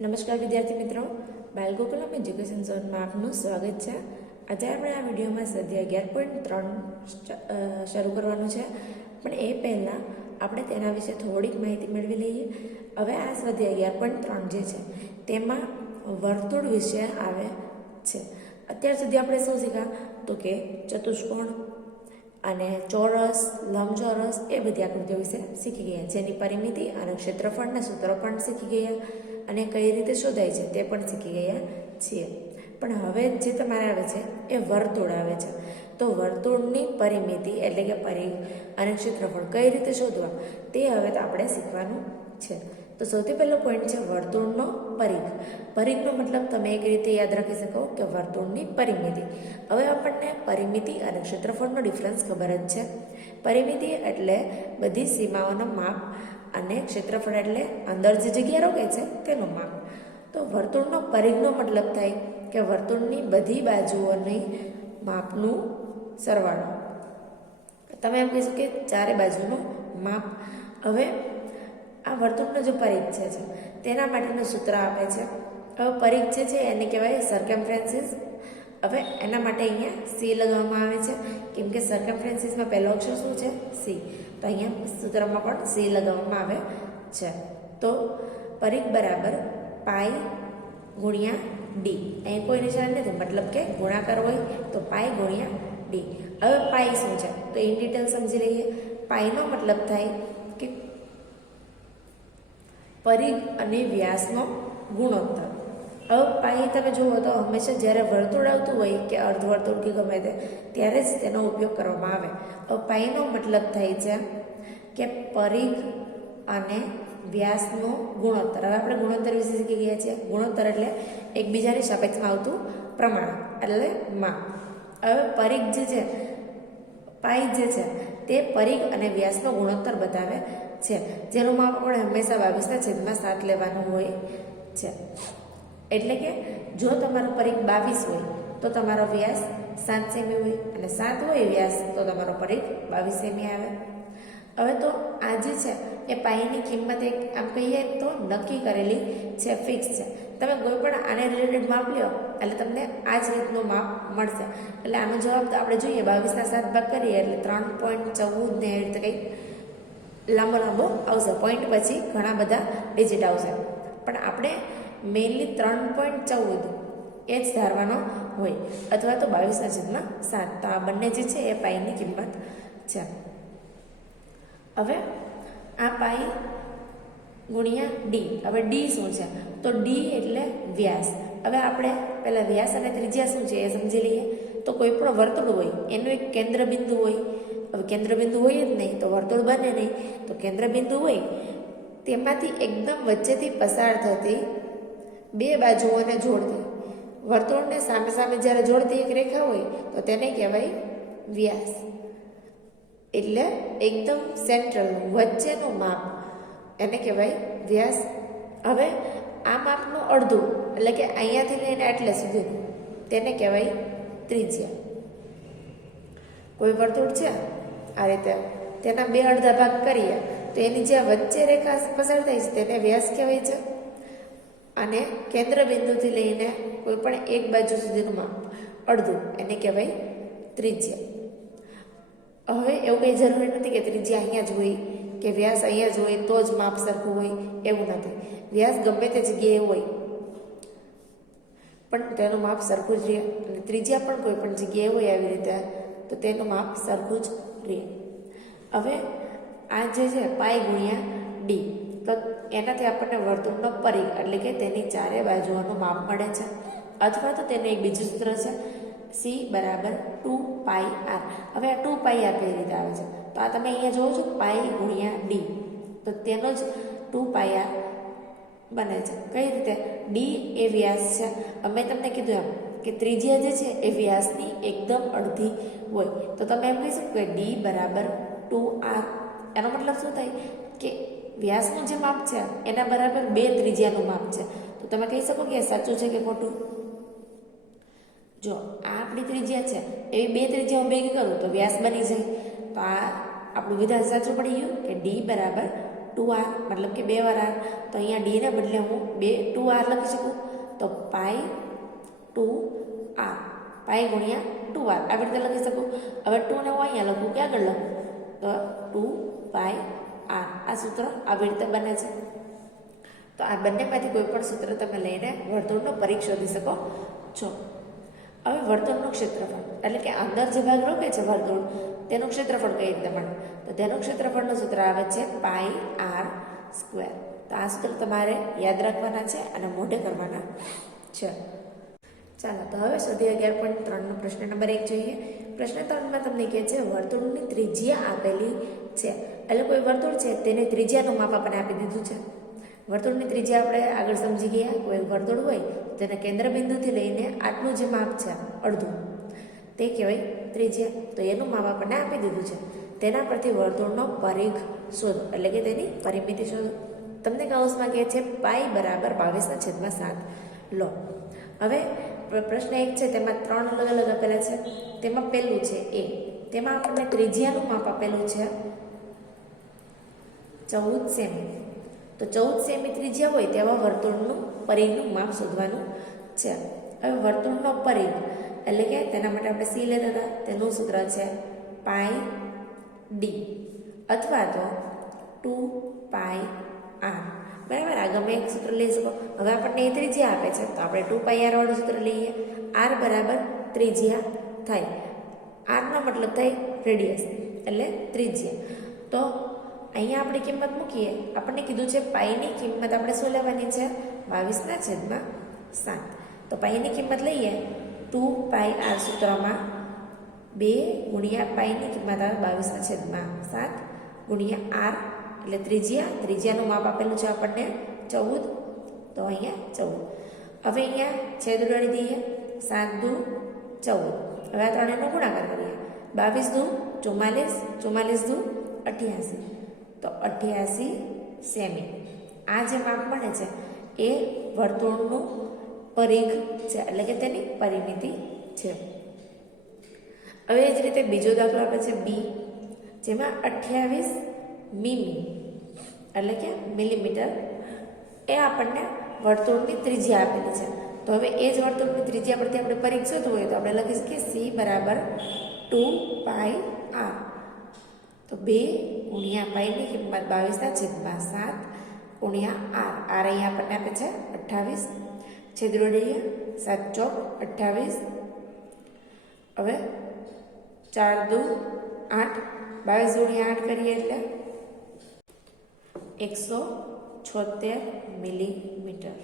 નમસ્કાર વિદ્યાર્થી મિત્રો, બાલગોકુલમ એજ્યુકેશન ઝોનમાં આપનું સ્વાગત છે. આજે આપણે આ વિડીયોમાં સ્વાધ્યાય 11.3 શરૂ કરવાનું છે, પણ એ પહેલાં આપણે તેના વિશે થોડીક માહિતી મેળવી લઈએ. હવે આ સ્વાધ્યાય 11.3 જે છે તેમાં વર્તુળ વિશે આવે છે. અત્યાર સુધી આપણે શું શીખ્યા તો કે ચતુષ્કોણ અને ચોરસ, લંબચોરસ એ બધી આકૃતિઓ વિશે શીખી ગયા, જેની પરિમિતિ અને ક્ષેત્રફળના સૂત્રો પણ શીખી ગયા અને કઈ રીતે શોધાય છે તે પણ શીખી ગયા છીએ. પણ હવે જે તમારે આવે છે એ વર્તુળ આવે છે. તો વર્તુળની પરિમિતિ એટલે કે પરિઘ અને ક્ષેત્રફળ કઈ રીતે શોધવા તે હવે તો આપણે શીખવાનું છે. તો સૌથી પહેલો પોઈન્ટ છે વર્તુળનો પરિઘ. પરિઘનો મતલબ તમે એક રીતે યાદ રાખી શકો કે વર્તુળની પરિમિતિ. હવે આપણને પરિમિતિ અને ક્ષેત્રફળનો ડિફરન્સ ખબર જ છે. પરિમિતિ એટલે બધી સીમાઓનો માપ અને ક્ષેત્રફળ એટલે અંદર જે જગ્યા રોકે છે તેનું માપ. તો વર્તુળનો પરિઘનો મતલબ થાય કે વર્તુળની બધી બાજુઓની માપનું સરવાળો. તમે એમ કહીશું કે ચારે બાજુનું માપ. હવે આ વર્તુળનો જે પરિઘ છે તેના માટેનું સૂત્ર આપે છે. હવે પરિઘ જે છે એને કહેવાય સર્કમફરન્સીસ. હવે એના માટે અહીંયા સી લગાવવામાં આવે છે, કેમ કે સર્કમફરન્સીસમાં પહેલો અક્ષર શું છે? સી. તો અહીંયા સૂત્રમાં પણ સી લગાવવામાં આવે છે. તો પરિઘ બરાબર પાઈ ગુણ્યા ડી. અહીં કોઈ નિશાન નથી, મતલબ કે ગુણાકાર હોય તો પાઈ ગુણ્યા ડી. હવે પાઈ શું છે તો ઇન ડિટેલ સમજી લઈએ. પાઈનો મતલબ થાય કે પરિઘ અને વ્યાસનો ગુણોત્તર. હવે પાઈ તમે જુઓ તો હંમેશા જ્યારે વર્તુળ આવતું હોય કે અર્ધવર્તુળ કે ગમે તે ત્યારે જ તેનો ઉપયોગ કરવામાં આવે. હવે પાઈનો મતલબ થાય છે કે પરિઘ અને વ્યાસનો ગુણોત્તર. હવે આપણે ગુણોત્તર વિશે શીખી ગયા છીએ. ગુણોત્તર એટલે એકબીજાની સાપેક્ષમાં આવતું પ્રમાણ એટલે માપ. હવે પરિઘ જે છે, પાઈ જે છે તે પરિઘ અને વ્યાસનો ગુણોત્તર બતાવે છે, જેનું માપ આપણે હંમેશા 22/7 લેવાનું હોય છે. એટલે કે જો તમારો પરિઘ 22 હોય તો તમારો વ્યાસ 7 સેમી હોય, અને 7 હોય વ્યાસ તો તમારો પરિઘ 22 સેમી આવે. હવે તો આ જે છે એ પાઈની કિંમત એક આમ કહીએ તો નક્કી કરેલી છે, ફિક્સ છે. તમે કોઈ પણ આને રિલેટેડ માપ લ્યો એટલે તમને આ જ રીતનું માપ મળશે. એટલે આનો જવાબ તો આપણે જોઈએ 22/7 ભાગ કરીએ એટલે 3.14 ને એ રીતે કંઈક લાંબો આવશે. પોઈન્ટ પછી ઘણા બધા ડિજિટ આવશે, પણ આપણે મેઇનલી 3.14 એ જ ધારવાનો હોય, અથવા તો 22/7. તો આ બંને જે છે એ પાઈની કિંમત છે. હવે આ પાઈ ગુણ્યા ડી. હવે ડી શું છે તો ડી એટલે વ્યાસ. હવે આપણે પહેલાં વ્યાસ અને ત્રિજ્યા શું છે એ સમજી લઈએ. તો કોઈ પણ વર્તુળ હોય એનું એક કેન્દ્ર બિંદુ હોય. હવે કેન્દ્ર બિંદુ હોય જ નહીં તો વર્તુળ બને નહીં. તો કેન્દ્ર બિંદુ હોય તેમાંથી એકદમ વચ્ચેથી પસાર થતી બે બાજુઓને જોડતી વર્તુળને સામે સામે જ્યારે જોડતી એક રેખા હોય તો તેને કહેવાય વ્યાસ. એટલે એકદમ સેન્ટ્રલનું વચ્ચેનું માપ એને કહેવાય વ્યાસ. હવે આ માપનું અડધું એટલે કે અહીંયાથી લઈને એટલે સુધીનું તેને કહેવાય ત્રિજ્યા. કોઈ વર્તુળ છે આ રીતે, તેના બે અડધા ભાગ કરીએ તો એની જે વચ્ચે રેખા પસાર થાય છે તેને વ્યાસ કહેવાય છે, અને કેન્દ્ર બિંદુથી લઈને કોઈ પણ એક બાજુ સુધીનું માપ અડધું એને કહેવાય ત્રિજ્યા. હવે એવું કંઈ જરૂરી નથી કે ત્રિજ્યા અહીંયા જ હોય કે વ્યાસ અહીંયા જ હોય તો જ માપ સરખું હોય, એવું નથી. વ્યાસ ગમે તે જગ્યાએ હોય પણ તેનું માપ સરખું જ રહે, અને ત્રિજ્યા પણ કોઈ પણ જગ્યાએ હોય આવી રીતે તો તેનું માપ સરખું જ રહે. હવે આ જે છે પાઈ ગુણ્યા ડી, તો એનાથી આપણને વર્તુળનો પરિઘ એટલે કે તેની ચારે બાજુઓનું માપ મળે છે. અથવા તો તેનું એક બીજું સૂત્ર છે સી બરાબર 2πr. હવે આ 2πr કઈ રીતે આવે છે તો આ તમે અહીંયા જોવો છો પાઈ ગુણ્યા ડી, તો તેનો જ 2πr બને છે. કઈ રીતે? ડી એ વ્યાસ છે. અમે તમને કીધું એમ કે ત્રિજ્યા જે છે એ વ્યાસની એકદમ અડધી હોય. તો તમે એમ કહી શકો કે ડી બરાબર 2r. એનો મતલબ શું થાય કે વ્યાસનું જે માપ છે એના બરાબર 2 ત્રિજ્યાનું માપ છે. તો તમે કહી શકો કે સાચું છે કે ખોટું? જો આ આપણી ત્રિજ્યા છે એવી 2 ત્રિજ્યાઓ ભેગી કરું તો વ્યાસ બની જાય. તો આ આપણું વિધાન સાચું પડી ગયું કે ડી બરાબર 2r મતલબ કે 2 વાર r, તો અહીંયા d ને બદલે હું 2r લખી શકું, તો પાઈ 2r, પાઈ ગુણ્યા 2r આવી રીતે લખી શકું. હવે 2 ને હું અહીંયા લખું કે આગળ લખું, તો 2 પાઈ r. આ સૂત્ર આવી રીતે બને છે. તો આ બંનેમાંથી કોઈ પણ સૂત્ર તમે લઈને વર્તુળનો પરિઘ શોધી શકો છો. હવે વર્તુળનું ક્ષેત્રફળ એટલે કે અંદર જે ભાગ રોકે છે વર્તુળ તેનું ક્ષેત્રફળ કઈ રીતે મળે, તો તેનું ક્ષેત્રફળનું સૂત્ર આવે છે પાઈ r સ્ક્વેર. તો આ સૂત્ર તમારે યાદ રાખવાના છે અને મોઢે કરવાના છે. ચાલો તો હવે શોધી 11.3 નો પ્રશ્ન નંબર 1 જોઈએ. પ્રશ્ન 3માં તમને કહે છે વર્તુળની ત્રિજ્યા આપેલી છે. એટલે કોઈ વર્તુળ છે તેને ત્રિજ્યાનું માપ આપણને આપી દીધું છે. વર્તુળની ત્રિજ્યા આપણે આગળ સમજી ગયા. કોઈ વર્તુળ હોય તેને કેન્દ્ર બિંદુથી લઈને આટલું જે માપ છે અડધું તે કહેવાય ત્રિજ્યા. તો એનું માપ આપણને આપી દીધું છે. તેના પરથી વર્તુળનો પરિઘ શોધો એટલે કે તેની પરિમિતિ શોધો. તમને કૌંસમાં કહે છે પાઈ બરાબર 22/7 લો. હવે પ્રશ્ન 1 છે તેમાં 3 અલગ અલગ આપેલા છે. તેમાં પહેલું છે એ, તેમાં આપણને ત્રિજ્યાનું માપ આપેલું છે 14 સેમી. તો 14 સેમી ત્રિજ્યા હોય તેવા વર્તુળનું પરિઘનું માપ શોધવાનું છે. હવે વર્તુળનો પરિઘ એટલે કે તેના માટે આપણે સી લેતા હતા, તેનું સૂત્ર છે પાઈ ડી અથવા તો 2 પાઈ r. બરાબર, આ ગમે એક સૂત્ર લઈ શકો. હવે આપણને એ ત્રિજ્યા આપે છે તો આપણે 2 પાઈ r વાળું સૂત્ર લઈએ. r બરાબર ત્રિજ્યા થાય. r નો મતલબ થાય રેડિયસ એટલે ત્રિજ્યા. તો અહીંયા આપણે કિંમત મૂકીએ. આપણને કીધું છે પાઈની કિંમત આપણે શું લેવાની છે 22/7. તો પાઈની કિંમત લઈએ 2 પાઈ r સૂત્રમાં 2 ગુણ્યા પાઈની કિંમત આવે 22/7 ગુણ્યા r એટલે ત્રિજ્યાનું માપ આપેલું છે આપણને 14. તો અહીંયા 14. હવે અહીંયા છેદ ઉડાડી દઈએ. 7 દુ 14. હવે આ ત્રણેયનો ગુણાકાર કરીએ. 22 દુ 44, 44 દુ 88. તો 88 સેમી. આ જે માપ મળે છે એ વર્તુળનું પરિઘ છે એટલે કે તેની પરિમિતિ છે. હવે એ જ રીતે બીજો દાખલો આપે છે બી, જેમાં 28 મીમી એટલે કે મિલીમીટર એ આપણને વર્તુળની ત્રિજ્યા આપેલી છે. તો હવે એ જ વર્તુળની ત્રિજ્યા પરથી આપણે પરિઘ શોધવું હોય તો આપણે લખી શકીએ સી બરાબર 2 પાઈ r. તો 2 ગુણ્યા પાઈની કિંમત 22/7 ગુણ્યા r. r અહીંયા આપણને આપે છે 28. છેદ ઉડાડીએ. 7 ચોક 28. હવે 4 દુ 8. 22 ગુણ્યા 8 કરીએ એટલે 176 મિલીમીટર.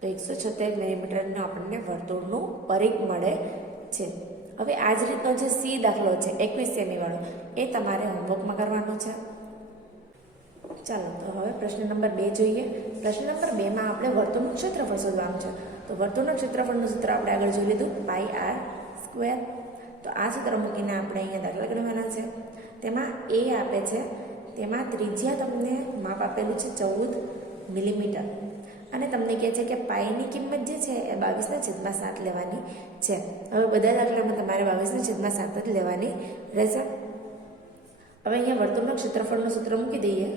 તો 176 મિલીમીટરનું આપણને વર્તુળનું પરિઘ મળે છે. હવે આ જ રીતનો જે સી દાખલો છે 21 સેમી વાળો એ તમારે હોમવર્કમાં કરવાનો છે. ચાલો તો હવે પ્રશ્ન નંબર 2 જોઈએ. પ્રશ્ન નંબર 2માં આપણે વર્તુળનું ક્ષેત્રફળ શોધવાનું છે. તો વર્તુળના ક્ષેત્રફળનું સૂત્ર આપણે આગળ જોઈ લીધું પાઈ r સ્ક્વેર. તો આ સૂત્ર મૂકીને આપણે અહીંયા દાખલા ગણવાના છે. તેમાં એ આપે છે, તેમાં ત્રિજ્યા તમને માપ આપેલું છે 14 મિલીમીટર અને તમને કહે છે કે પાઈની કિંમત જે છે એ 22/7 લેવાની છે. હવે બધા દાખલામાં તમારે 22/7 જ લેવાની રહેશે. હવે અહીંયા વર્તુળના ક્ષેત્રફળનું સૂત્ર મૂકી દઈએ.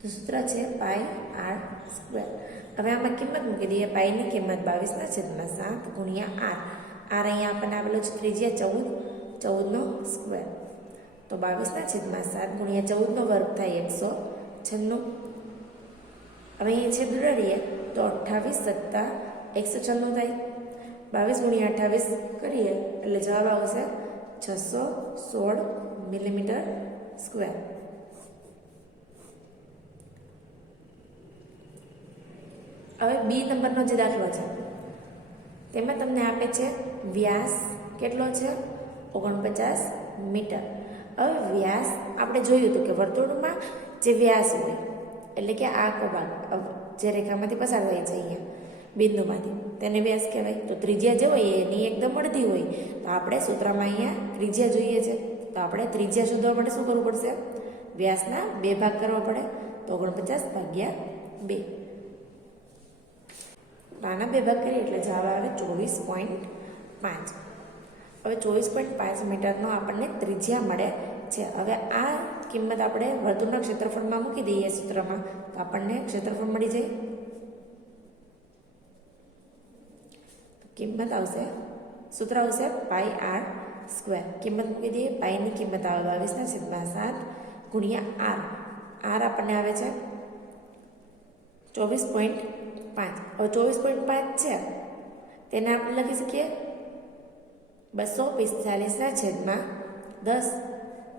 તો સૂત્ર છે પાઈ r સ્ક્વેર. હવે આમાં કિંમત મૂકી દઈએ. પાઈની કિંમત 22/7 ગુણ્યા r. r અહીંયા આપણને આપેલો છે ત્રિજ્યા 14 નો સ્ક્વેર. તો 22/7 ગુણ્યા 14 નો વર્ગ થાય 196. હવે અહીંયા છેદ ઉડાડીએ તો 28 + 196 થાય. 22 ગુણ્યા 28 કરીએ એટલે જવાબ આવશે 616 મિલીમીટર સ્ક્વેર. હવે બી નંબરનો જે દાખલો છે તેમાં તમને આપે છે વ્યાસ કેટલો છે 49 મીટર. હવે વ્યાસ આપણે જોયું હતું કે વર્તુળમાં જે વ્યાસ હોય એટલે કે આ ભાગ જે રેખામાંથી પસાર થાય છે અહીંયા બિંદુમાંથી તેને વ્યાસ કહેવાય. તો ત્રિજ્યા જે હોય એની એકદમ અડધી હોય. તો આપણે સૂત્રમાં અહીંયા ત્રિજ્યા જોઈએ છે. તો આપણે ત્રિજ્યા શોધવા માટે શું કરવું પડશે? વ્યાસના 2 ભાગ કરવા પડે. તો 49/2. આના 2 ભાગ કરીએ એટલે જવાબ આવે 24.5. હવે 24.5 મીટરનો આપણને ત્રિજ્યા મળે છે. હવે આ કિંમત આપણે વર્તુળના ક્ષેત્રફળમાં મૂકી દઈએ સૂત્રમાં, તો આપણને ક્ષેત્રફળ મળી જાય. કિંમત આવશે, સૂત્ર આવશે πr². કિંમત મૂકી દઈએ. પાઈની કિંમત આવે 22/7 ગુણ્યા r. r આપણને આવે છે 24.5. હવે 24.5 છે તેને આપણે લખી શકીએ 245/10.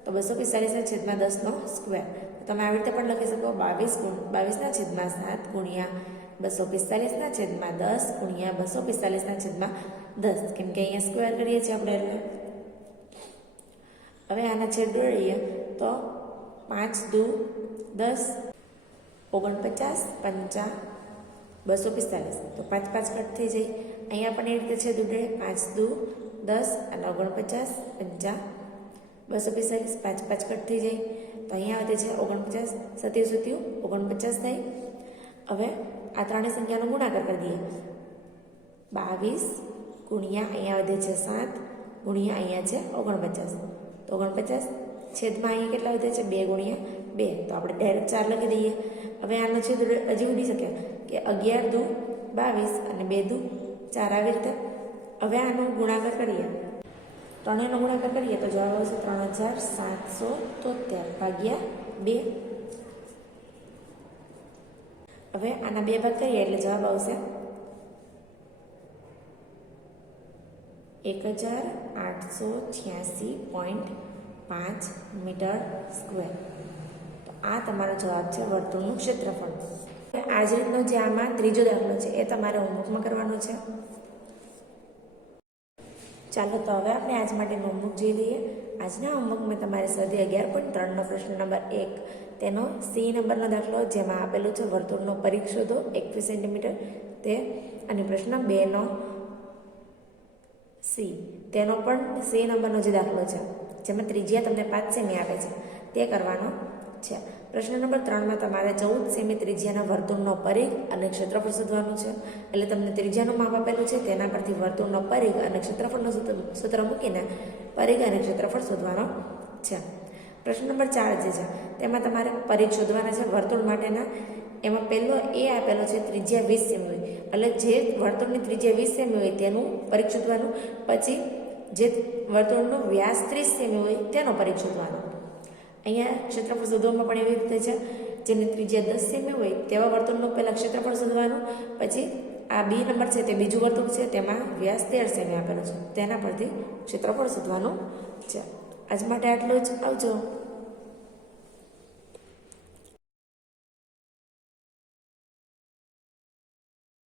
તો 245/10 તમે આવી રીતે પણ લખી શકો 22/7 ગુણ્યા 245/10 ગુણ્યા 245/10, કેમ કે અહીંયા સ્ક્વેર કરીએ છીએ આપણે એટલે. હવે આના છેદ દોડીએ તો 5 દુ 10, 49, 5 245. તો 5 5 કટ થઈ જાય. અહીંયા પણ એ રીતે છેદ ઉડે 5 દુ 10 અને 49, 5 245, 5 5 કટ થઈ જાય. તો અહીંયા વધે છે 49, 27 49 થાય. હવે આ ત્રણેય સંખ્યાનો ગુણાકાર કરી દઈએ. 22 ગુણ્યા અહીંયા વધે છે 7 ગુણ્યા અહીંયા છે 49. તો 49 છેદમાં અહીંયા કેટલા વધે છે 2 ગુણ્યા 2. તો આપણે ડાયરેક્ટ 4 લખી દઈએ. હવે આનો છેદ હજી ઉડી શકે કે 11 દુ 22 અને 2 દુ 4 આવી રીતે. હવે આનો ગુણાકાર કરીએ, ત્રણેયનો ગુણાકાર કરીએ તો જવાબ આવશે 3773 ભાગ્યા 2. હવે આના 2 ભાગ કરીએ એટલે જવાબ આવશે 1886.5 મીટર સ્ક્વેર. તો આ તમારો જવાબ છે વર્તુળનું ક્ષેત્રફળ. આ જ રીતનો જે આમાં ત્રીજો દાખલો છે એ તમારે હોમવર્કમાં કરવાનો છે. ચાલો તો હવે આપણે આજ માટેનું હોમવર્ક જોઈ લઈએ. આજના હોમવર્કમાં તમારે સ્વાધ્યાય 11.3નો પ્રશ્ન નંબર 1 તેનો સી નંબરનો દાખલો જેમાં આપેલું છે વર્તુળનો પરિઘ શોધો 21 સેન્ટીમીટર તે, અને પ્રશ્ન 2નો સી તેનો પણ સી નંબરનો જે દાખલો છે જેમાં ત્રિજ્યા તમને 5 સેમી આપે છે તે કરવાનો છે. પ્રશ્ન નંબર 3માં તમારે 14 સેમી ત્રિજ્યાના વર્તુળનો પરિઘ અને ક્ષેત્રફળ શોધવાનું છે. એટલે તમને ત્રિજ્યાનું માપ આપેલું છે તેના પરથી વર્તુળનો પરિઘ અને ક્ષેત્રફળનો સૂત્ર મૂકીને પરિઘ અને ક્ષેત્રફળ શોધવાનો છે. પ્રશ્ન નંબર 4 જે છે તેમાં તમારે પરિઘ શોધવાના છે વર્તુળ માટેના. એમાં પહેલો એ આપેલો છે ત્રિજ્યા 20 સેમી હોય, એટલે જે વર્તુળની ત્રિજ્યા 20 સેમી હોય તેનું પરિઘ શોધવાનું. પછી જે વર્તુળનો વ્યાસ 30 સેમી હોય તેનો પરિઘ શોધવાનો. અહીંયા ક્ષેત્રફળ શોધવામાં પણ એવી રીતે છે, જેની ત્રિજ્યા 10 સેમી હોય તેવા વર્તુળનું પહેલાં ક્ષેત્રફળ શોધવાનું. પછી આ બી નંબર છે તે બીજું વર્તુળ છે તેમાં વ્યાસ 13 સેમી આપેલો છે તેના પરથી ક્ષેત્રફળ શોધવાનું છે. આજ માટે આટલું જ. આવજો.